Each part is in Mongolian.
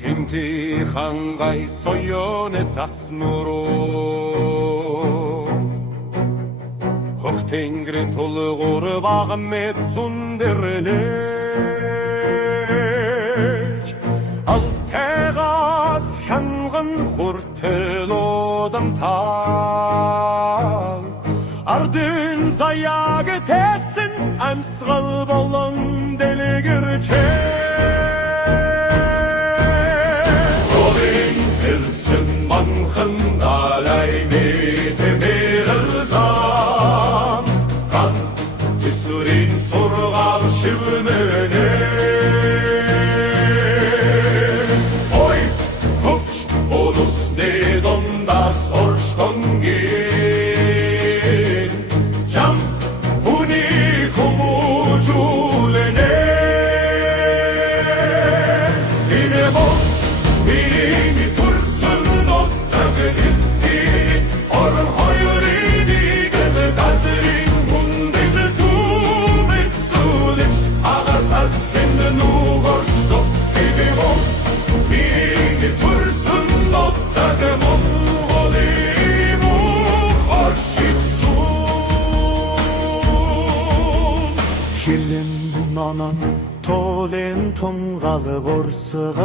Хинти хангай соёны заснуруу Хөх тэнгэрийн тулгуур баган мэд сүндэрлэж Алтайгаас хянган хүртэл удамтал Ардын заяаг тэсэн амьсгал болон дэлгэрчээ Manхандалай мэтэмэрэлзам Ган тэсүрийн сургал шивнэнэ Ой, хөвч улусны дундас орчтонгийн Жам хүний хүмүүжүүлэнэ Ине бос, миний төрсөн Орон хоёрыг газрын хүндэг түмэд сүлэж Агасал хэнд нүгошто Идэмон миний төрсөн нотаг Монголын мух оршиг сүүл Хилэн нонон толен тонгал борсыгал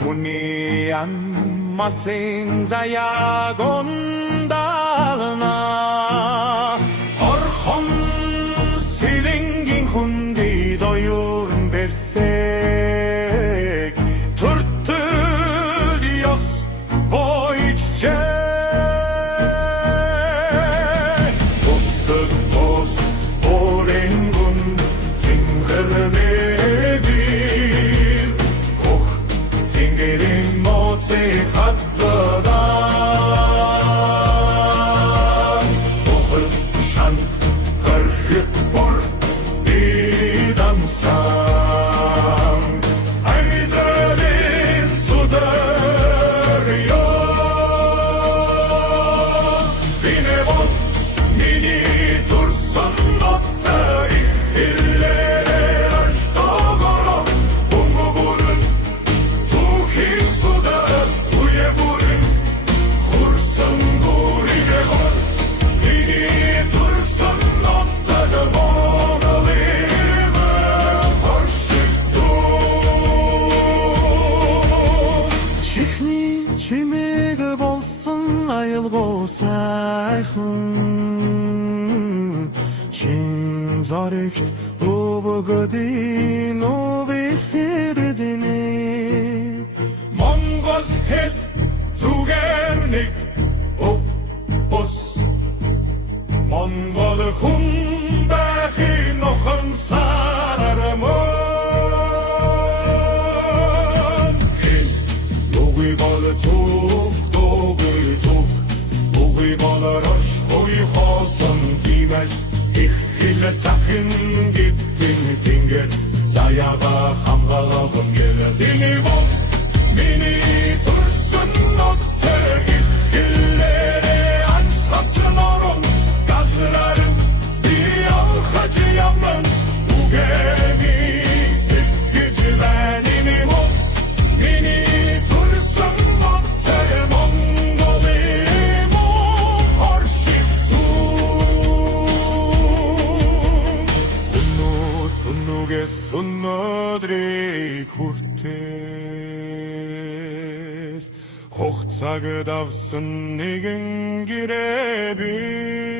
Хүний аммасын заяаг ундална Орхон сэлэнгийн хүндий доюун берсэг Төртөл ёс бойчжээ Тусгэг тусоренгүн цэнгэрмэбир Хөх тэнгэрийн моцэй хаттадан Бухал шант гэрхи бур бидамсан Айдалин судар ён Бинебон миний турсан ноттай Иллерер аштогором Бунgu бурын Тухин судас уе бурын Хурсан гурине гор Миний турсан ноттаг Монголым хоршиг сүүл Чихни чимэг болсон аялгуу сайхан Чин зоригт өвгөдийн увихэрдэнэ Монгол хэл зүгээр нэг бус Монгол хүн байхын нохомсаар мөн Хэл нүгий бол тух дугий тух Нүгий бол рошгүй хоосон тиймээс Их хэл сахин гитtin тэнгэр Заяага хамгаалган гэр Дини бол миний төрсөн нотэг Их хэллэрэ ансгасан орон Газрарын би алхаж явман Үгэми сэтгэж байна Дини бол миний төрсөн нотэг Монголын мух оршиг сүүл Сүннүгээс сүннөдрийг хүртэл Хугацааг давсан нэгэн гэрээ бий